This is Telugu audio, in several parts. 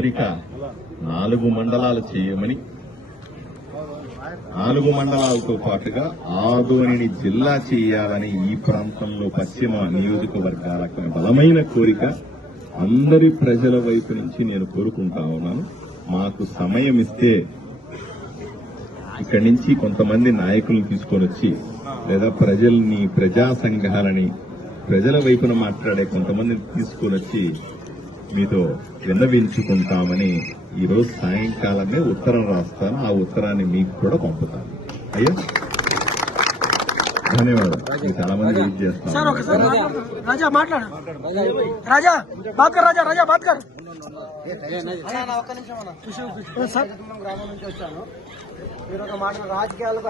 కోరిక 4 మండలాలు చేయమని, 4 మండలాలతో పాటుగా ఆదోనిని జిల్లా చేయాలని ఈ ప్రాంతంలో పశ్చిమ నియోజకవర్గాలకు బలమైన కోరిక అందరి ప్రజల వైపు నుంచి నేను కోరుకుంటా ఉన్నాను. మాకు సమయం ఇస్తే ఇక్కడి నుంచి కొంతమంది నాయకులను తీసుకొని వచ్చి, లేదా ప్రజల్ని, ప్రజా సంఘాలని, ప్రజల వైపున మాట్లాడే కొంతమందిని తీసుకొని వచ్చి మీతో విన్నవించుకుంటామని ఈరోజు సాయంకాలమే ఉత్తరం రాస్తాను. ఆ ఉత్తరాన్ని మీకు కూడా పంపుతాను. అయ్యా, ధన్యవాదాలు. చాలా మంది వెయిట్ చేస్తున్నారు. గ్రామం నుంచి వచ్చాను. మీరు ఒక మాట, రాజకీయాలకు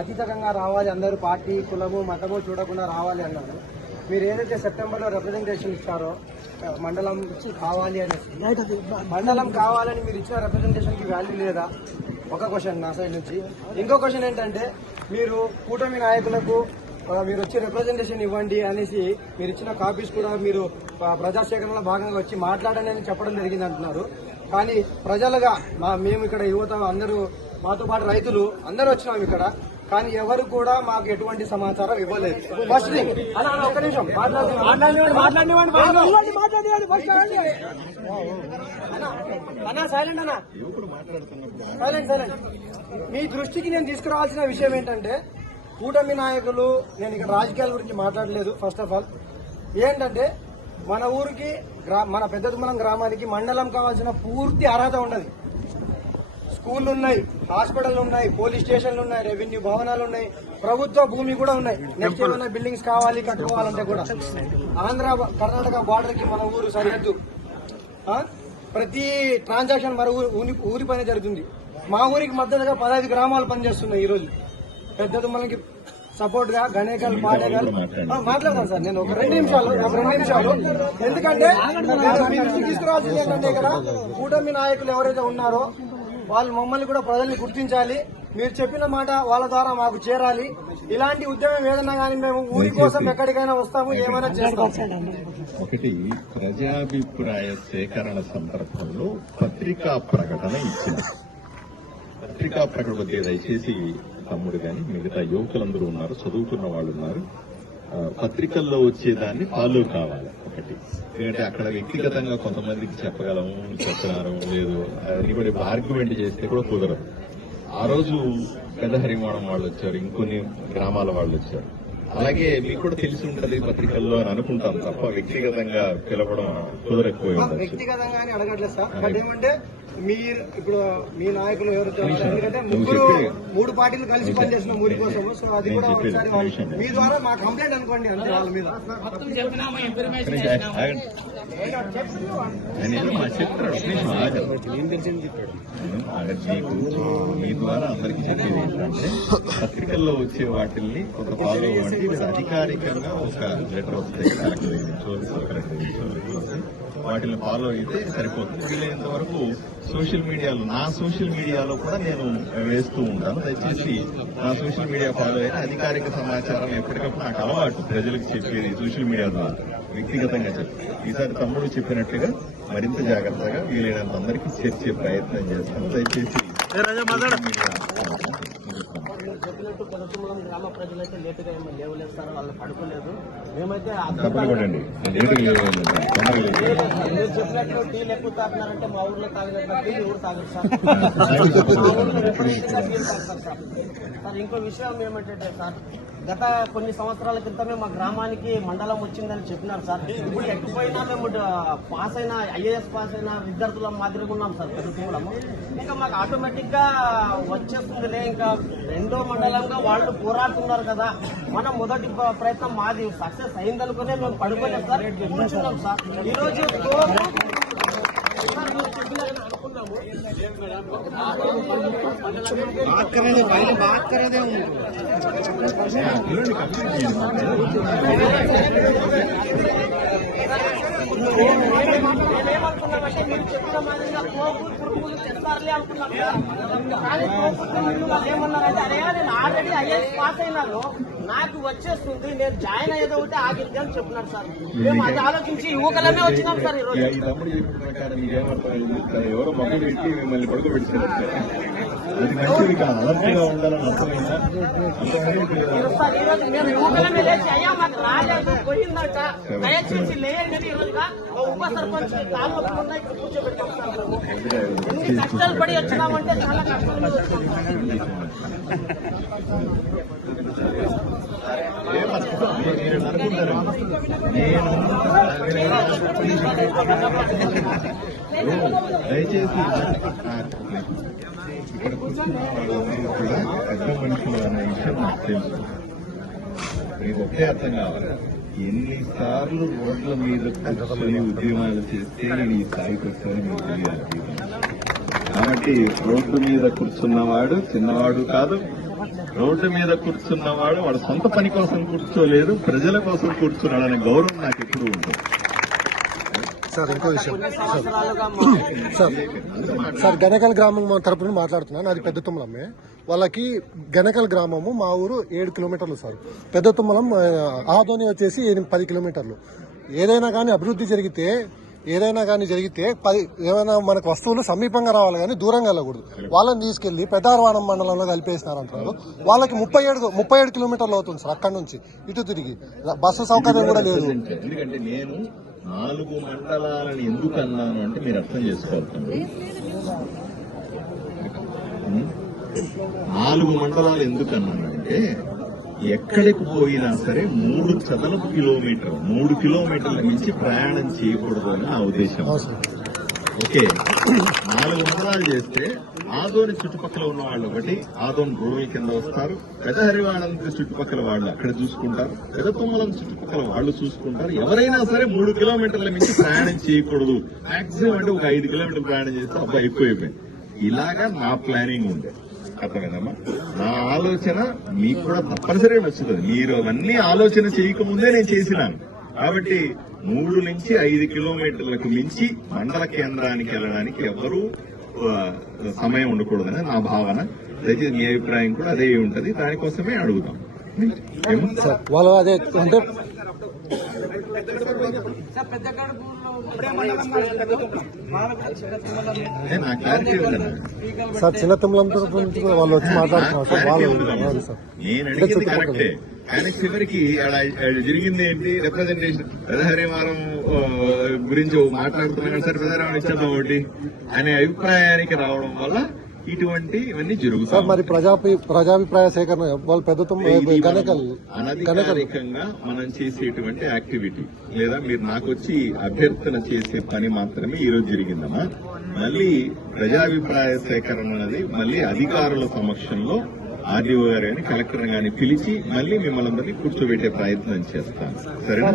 అతీతంగా రావాలి, అందరూ పార్టీ, కులము, మతము చూడకుండా రావాలి అన్నారు. మీరు ఏదైతే సెప్టెంబర్లో రిప్రజెంటేషన్ ఇస్తారో మండలం కావాలి అనేసి, మండలం కావాలని మీరు ఇచ్చిన రిప్రజెంటేషన్ కి వాల్యూ లేదా? ఒక క్వశ్చన్ నా సైడ్ నుంచి. ఇంకో క్వశ్చన్ ఏంటంటే, మీరు కూటమి నాయకులకు మీరు వచ్చి రిప్రజెంటేషన్ ఇవ్వండి అనేసి మీరు ఇచ్చిన కాపీస్ కూడా మీరు ప్రజాసేకరణలో భాగంగా వచ్చి మాట్లాడండి అని చెప్పడం జరిగింది అంటున్నారు. కానీ ప్రజలుగా మేము ఇక్కడ యువత అందరూ, మాతో పాటు రైతులు అందరూ వచ్చినాం ఇక్కడ, కానీ ఎవరు కూడా మాకు ఎటువంటి సమాచారం ఇవ్వలేదు. ఫస్ట్ థింగ్, ఒక్క నిమిషం సైలెంట్. మీ దృష్టికి నేను తీసుకురావాల్సిన విషయం ఏంటంటే, కూటమి నాయకులు, నేను ఇక్కడ రాజకీయాల గురించి మాట్లాడలేదు. ఫస్ట్ ఆఫ్ ఆల్ ఏంటంటే, మన ఊరికి, మన పెద్ద తుమ్మలం గ్రామానికి మండలం కావాల్సిన పూర్తి అర్హత ఉన్నది. స్కూళ్లు ఉన్నాయి, హాస్పిటల్ ఉన్నాయి, పోలీస్ స్టేషన్లు ఉన్నాయి, రెవెన్యూ భవనాలు ఉన్నాయి, ప్రభుత్వ భూమి కూడా ఉన్నాయి. నెక్స్ట్ ఏమైనా బిల్డింగ్స్ కావాలి, కట్టుకోవాలంటే కూడా ఆంధ్ర కర్ణాటక బార్డర్ కి మన ఊరు సరిహద్దు. ప్రతి ట్రాన్సాక్షన్ మన ఊరి పైన జరుగుతుంది. మా ఊరికి మద్దతుగా 15 గ్రామాలు పనిచేస్తున్నాయి. ఈ రోజు పెద్ద తుమ్మలకి సపోర్ట్ గా గణేకల్, పాడేకల్ మాట్లాడతాను సార్. నేను ఒక 2 నిమిషాలు ఎందుకంటే తీసుకురావాల్సింది ఏంటంటే, ఇక్కడ కూటమి నాయకులు ఎవరైతే ఉన్నారో వాళ్ళు మమ్మల్ని కూడా ప్రజల్ని గుర్తించాలి. మీరు చెప్పిన మాట వాళ్ళ ద్వారా మాకు చేరాలి. ఇలాంటి ఉద్యమం ఏదన్నా కానీ మేము ఊరి కోసం ఎక్కడికైనా వస్తాము, ఏమైనా చేస్తాం. ఒకటి, ప్రజాభిప్రాయ సేకరణ సందర్భంలో పత్రికా ప్రకటన ఇచ్చింది. పత్రికా ప్రకటన దయచేసి తమ్ముడు గాని మిగతా యువకులందరూ ఉన్నారు, చదువుతున్న వాళ్ళు ఉన్నారు, పత్రికల్లో వచ్చేదాన్ని ఫాలో కావాలి. ఒకటి, ఎందుకంటే అక్కడ వ్యక్తిగతంగా కొంతమందికి చెప్పగలము, చెప్తున్నారు లేదు, అది కూడా ఆర్గ్యుమెంట్ చేస్తే కూడా కుదరదు. ఆ రోజు పెద్ద హరిమాణం వాళ్ళు వచ్చారు, ఇంకొన్ని గ్రామాల వాళ్ళు వచ్చారు. అలాగే మీకు కూడా తెలిసి ఉంటది పత్రికల్లో అని అనుకుంటాం తప్ప వ్యక్తిగతంగా పిలవడం కుదరకపోయింది. వ్యక్తిగతంగానే అడగట్లేదు సార్. బట్ ఏమంటే, మీరు ఇప్పుడు మీ నాయకులు ఎవరైతే, ఎందుకంటే 3 పార్టీలు కలిసి పనిచేసిన ఊరి కోసం, సో అది కూడా ఒకసారి మీ ద్వారా మా కంప్లైంట్ అనుకోండి అంతే వాళ్ళ మీద. మీ ద్వారా అందరికీ చెప్పేది ఏంటంటే, పత్రికల్లో వచ్చే వాటిల్ని ఒక ఫాలో అవ్వండి. అధికారికంగా ఒక లెటర్ వస్తాయి, వాటిని ఫాలో అయితే సరిపోతుంది. వీలైనంత వరకు సోషల్ మీడియాలో, నా సోషల్ మీడియాలో కూడా నేను వేస్తూ ఉంటాను. దయచేసి నా సోషల్ మీడియా ఫాలో అయినా అధికారిక సమాచారం ఎప్పటికప్పుడు నాకు అలవాటు ప్రజలకు చెప్పేది సోషల్ మీడియా ద్వారా, వ్యక్తిగతంగా చెప్పి. ఈసారి తమ్ముడు చెప్పినట్టుగా మరింత జాగ్రత్తగా వీలైనంత అందరికీ చేర్చే ప్రయత్నం చేస్తాను. దయచేసి చెప్పినట్టు పెదతుమ్మలం గ్రామ ప్రజలైతే లేటుగా ఏమో లేవలేదు సార్, వాళ్ళు పడుకోలేదు. మేమైతే మీరు చెప్పినట్లు టీలు ఎక్కువ తాగినారంటే మా ఊర్లో తాగినట్టు టీ ఊరు తాగదు సార్. సార్ ఇంకో విషయం ఏమంటే సార్, గత కొన్ని సంవత్సరాల క్రితమే మా గ్రామానికి మండలం వచ్చిందని చెప్పినారు సార్. ఇప్పుడు ఎక్కిపోయినా మేము పాస్ అయిన, ఐఏఎస్ పాస్ అయిన విద్యార్థుల మాదిరిగా ఉన్నాం సార్ పెదతుమ్మలము. ఇంకా మాకు ఆటోమేటిక్ గా వచ్చేస్తుందిలే, ఇంకా 2వ మండలంగా వాళ్ళు పోరాడుతున్నారు కదా, మనం మొదటి ప్రయత్నం మాది సక్సెస్ అయిందనుకునే మేము పడుకోలేదు సార్, కూర్చున్నాం సార్. ఈరోజు నేనేమనుకున్నామంటే, మీరు చెప్పిన మాదిరిగా పురుగులు తెస్తారులే అనుకున్నాం. కానీ వాళ్ళు ఏమన్నారంటే, అరే నేను ఆల్రెడీ ఐఏఎస్ పాస్ అయినాను, నాకు వచ్చేస్తుంది, నేను జాయిన్ అయ్యేది ఒకటి ఆగింది అని చెప్తున్నారు సార్. మేము అది ఆలోచించి యువకులమే వచ్చినాం సార్ ఈరోజు. ఈ తమ్ముడు చెప్పిన ప్రకారం మీకేమర్థమైంది? ఎవరో మొక్క పెట్టి మిమ్మల్ని పడుకోబెట్టారు. అది మంచిది కాదు, అలర్ట్గా ఉండాలని అర్థమైందా? సార్ ఈరోజు మేము యువకులమే లేచి అయ్యా మాకు రాలేదు పోయిందట, దయచేసి లేయండి అని ఈరోజుగా ఉప సర్పంచ్ కాలువకుండా ఇక్కడ కూర్చోబెట్టాం సార్. మేము ఎన్ని కష్టాలు పడి వచ్చినామంటే చాలా కష్టాలు మీద వచ్చినాం మీరు అనుకుంటారు దయచేసి ఇక్కడ కూర్చున్న వాళ్ళందరూ కూడా పెద్ద మనుషులు అనే విషయం నాకు తెలుసు. మీకు ఒకే అర్థం కావాలి, ఎన్నిసార్లు రోడ్ల మీద కూర్చొని ఉద్యమాలు చేస్తే నేను ఈ స్థాయికి వచ్చాను మీకు తెలియాలి. కాబట్టి రోడ్డు మీద కూర్చున్నవాడు చిన్నవాడు కాదు. రోడ్డు మీద కూర్చున్నవాడు వాడు సొంత పని కోసం కూర్చోలేదు, ప్రజల కోసం కూర్చున్నాడనే గౌరవం నాకు ఎప్పుడు ఉంటుంది. సార్ ఇంకో విషయం సార్ గణకల్ గ్రామం తరపున మాట్లాడుతున్నాను. అది పెద్ద తుమ్మలమ్మే. వాళ్ళకి గణకల్ గ్రామము మా ఊరు 7 కిలోమీటర్లు సార్. పెద్ద తుమ్మలం ఆదోని వచ్చేసి 10 కిలోమీటర్లు. ఏదైనా కానీ అభివృద్ధి జరిగితే ఏమైనా మనకు వస్తువులు సమీపంగా రావాలి కానీ దూరంగా వెళ్ళకూడదు. వాళ్ళని తీసుకెళ్లి పెద్దారవాణం మండలంలో కలిపేసినారు అంటారు. వాళ్ళకి 37 కిలోమీటర్లు అవుతుంది సార్. అక్కడి నుంచి ఇటు తిరిగి బస్సు సౌకర్యం కూడా లేదు. ఎందుకంటే నేను 4 మండలాలను ఎందుకు అన్నాను అంటే మీరు అర్థం చేసుకోవాలి. 4 మండలాలు ఎందుకు అన్నానంటే ఎక్కడికి పోయినా సరే 3 చదరపు కిలోమీటర్లు 3 కిలోమీటర్ల నుంచి ప్రయాణం చేయకూడదు అని నా ఉద్దేశం. ఓకే, 4 మండలాలు చేస్తే ఆదోని చుట్టుపక్కల ఉన్న వాళ్ళు ఒకటి ఆదోని రూరల్ కింద వస్తారు, పెద్ద హరివాణం చుట్టుపక్కల వాళ్ళు అక్కడ చూసుకుంటారు, పెద్ద తుమ్మలం చుట్టుపక్కల వాళ్ళు చూసుకుంటారు. ఎవరైనా సరే 3 కిలోమీటర్ల నుంచి ప్రయాణం చేయకూడదు. మాక్సిమం అంటే ఒక 5 కిలోమీటర్లు ప్రయాణం చేస్తే అబ్బా ఎక్కువైపోయింది. ఇలాగా నా ప్లానింగ్ ఉంది. అర్థమైందమ్మా? నా ఆలోచన మీకు కూడా తప్పనిసరిగా నచ్చుతుంది. మీరు అవన్నీ ఆలోచన చేయకముందే నేను చేసినాను. కాబట్టి 3 నుంచి 5 కిలోమీటర్లకు మించి మండల కేంద్రానికి వెళ్ళడానికి ఎవరూ సమయం ఉండకూడదని నా భావన. దయచేసి మీ అభిప్రాయం కూడా అదే ఉంటది. దానికోసమే అడుగుతాం. వాళ్ళు అదే అంటే నా క్లారిటీ ఉందన్న సార్ చిన్న తుమ్మలం వాళ్ళు వచ్చి మాట్లాడుతున్నారు సార్. వాళ్ళు నేను అడిగింది కరెక్టే, కానీ చివరికి జరిగింది ఏంటి? రిప్రజెంటేషన్ పెదహరివారం గురించి మాట్లాడుతున్నాను సార్, పెదహరివారం ఇచ్చేద్దాం ఒకటి అనే అభిప్రాయానికి రావడం వల్ల ఇవన్నీ జరుగుతాయి. మరి ప్రజాభిప్రాయ సేకరణ వాళ్ళు పెద్ద అనధికారికంగా మనం చేసేటువంటి యాక్టివిటీ లేదా మీరు నాకు వచ్చి అభ్యర్థన చేసే పని మాత్రమే ఈ రోజు జరిగిందమ్మా. మళ్ళీ ప్రజాభిప్రాయ సేకరణ అనేది మళ్ళీ అధికారుల సమక్షంలో ఆర్డీఓ గారు కానీ కలెక్టర్ గాని పిలిచి మళ్ళీ మిమ్మల్ని అందరినీ కూర్చోబెట్టే ప్రయత్నం చేస్తాను. సరేనా?